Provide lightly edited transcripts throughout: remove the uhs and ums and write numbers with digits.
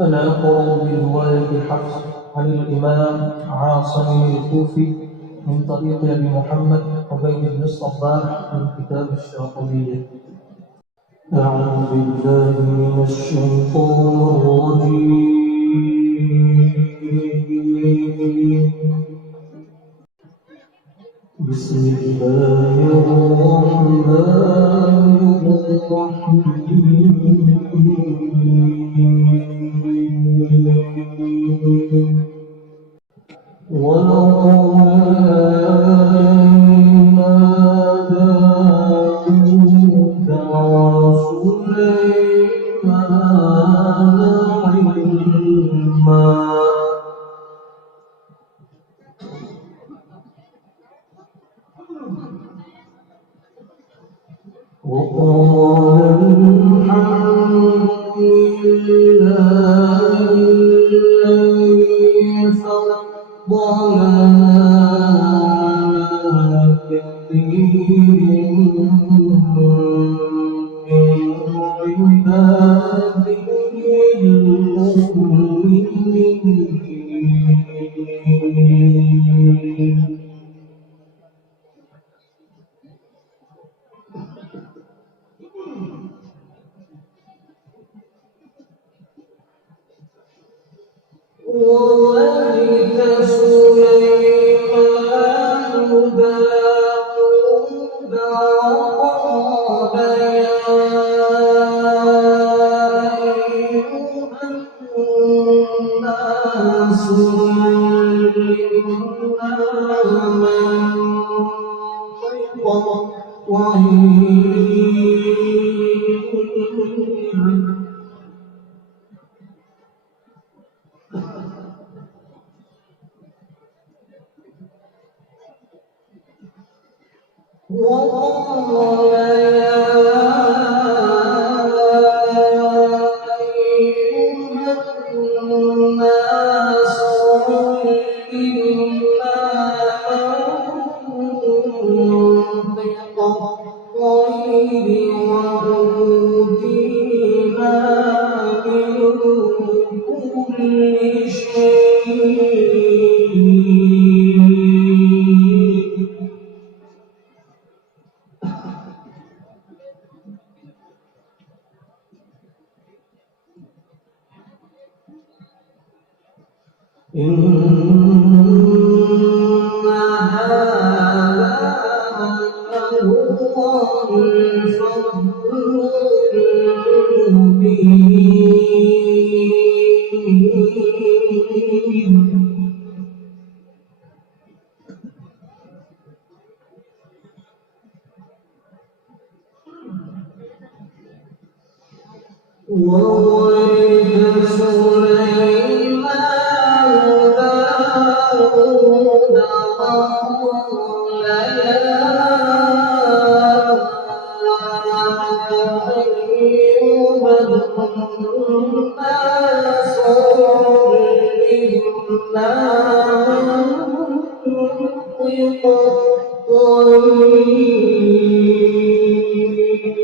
أنا أقرأ برواية حفص عن الإمام عاصم الكوفي من طريق أبي محمد عبيد بن الصباح من كتاب الشاطبية. أعوذ بالله من الشيطان الرجيم. بسم الله الرحمن الرحيم. ولقد آتينا داود وسليمان علما وقال الحمد لله الذي فضلنا على كثير من عباده المؤمنين. وورث سليمان داود وقال يا أيها الناس علمنا منطق الطير وقال يا أيها الناس علمنا منطق الطير وأوتينا من كل شيء. إن هذا لهو الفضل المبين. وورث سليمان داود وقال يا أيها الناس علمنا منطق الطير وقال يا أيها الناس علمنا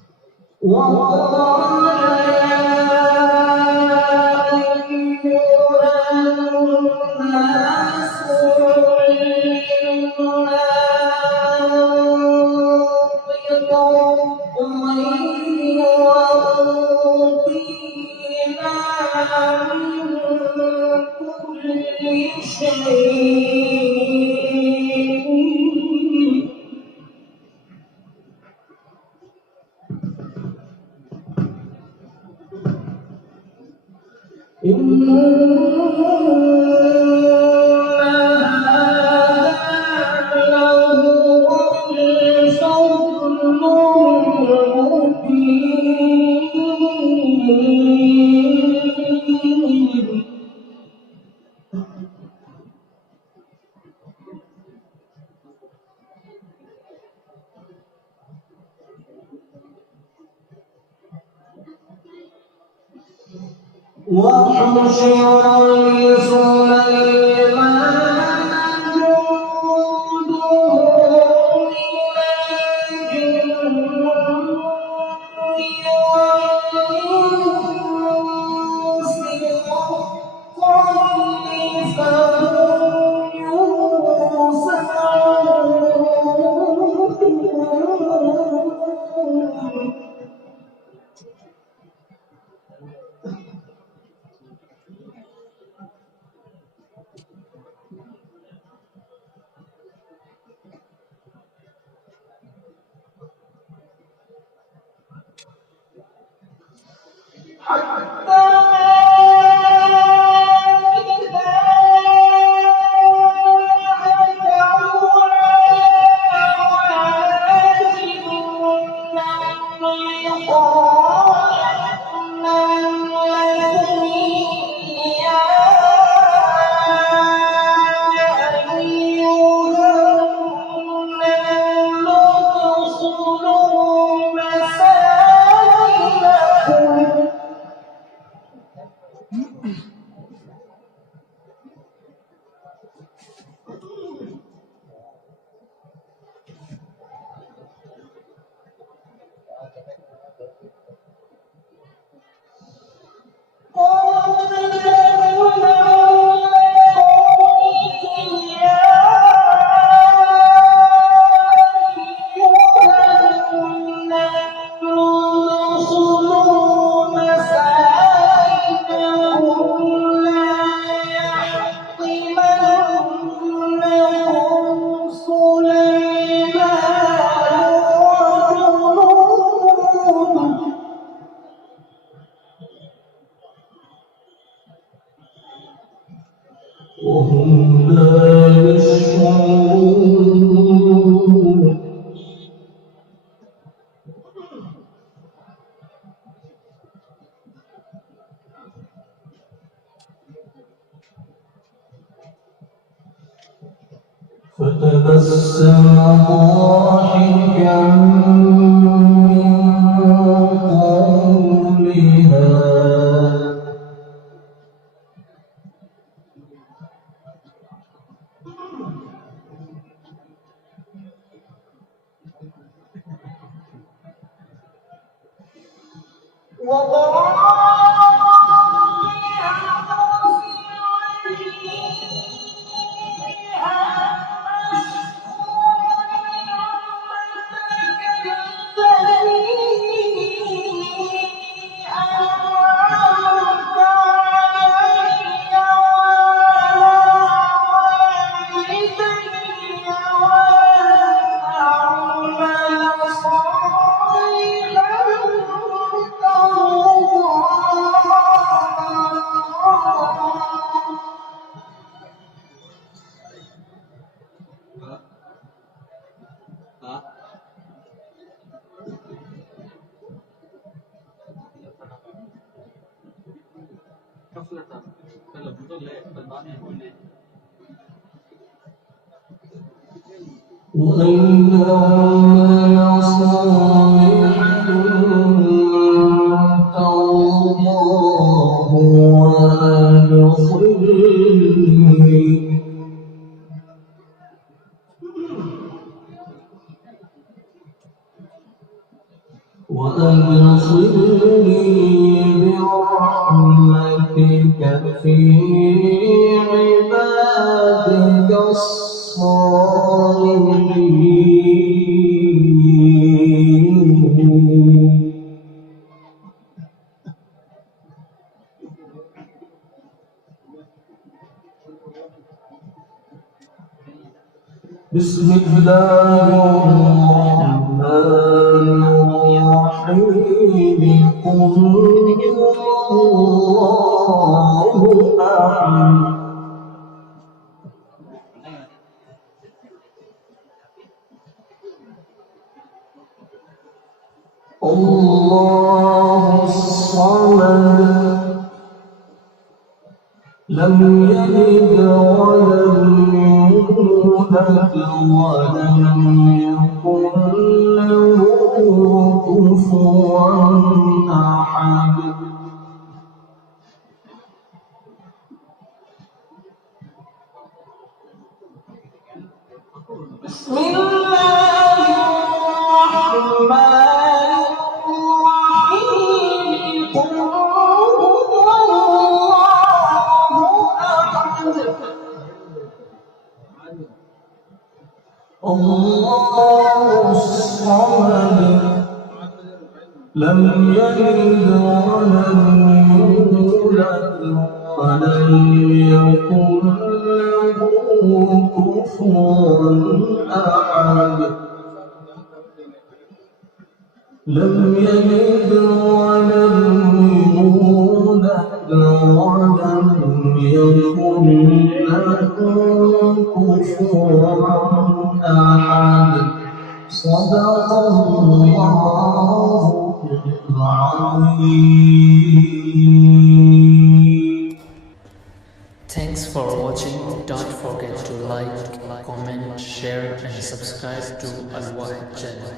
منطق الطير وأوتينا من كل شيء. إن هذا لهو الفضل المبين. وحسن وهم لا يشعرون فتبسم ضاحكا من قولها وأنهم لصالحة ترضاه وأدخلني برحمتك في عبادك الصالحين. بسم الله الرحمن الرحيم. قل الله أحد الله الصمد لم يلد ولم يولد ولم يكن له كفوا أحد. بسم الله الرحمن الرحيم قل هو الله أحد الله الصمد لم يلد ولم يولد ولم يكن له كفوا أحد لم يلد ولم يولد ولم يكن له كفوا أحد صدق الله العظيم. Thanks for watching. Don't forget to like, comment, share and subscribe to Al Wahid channel.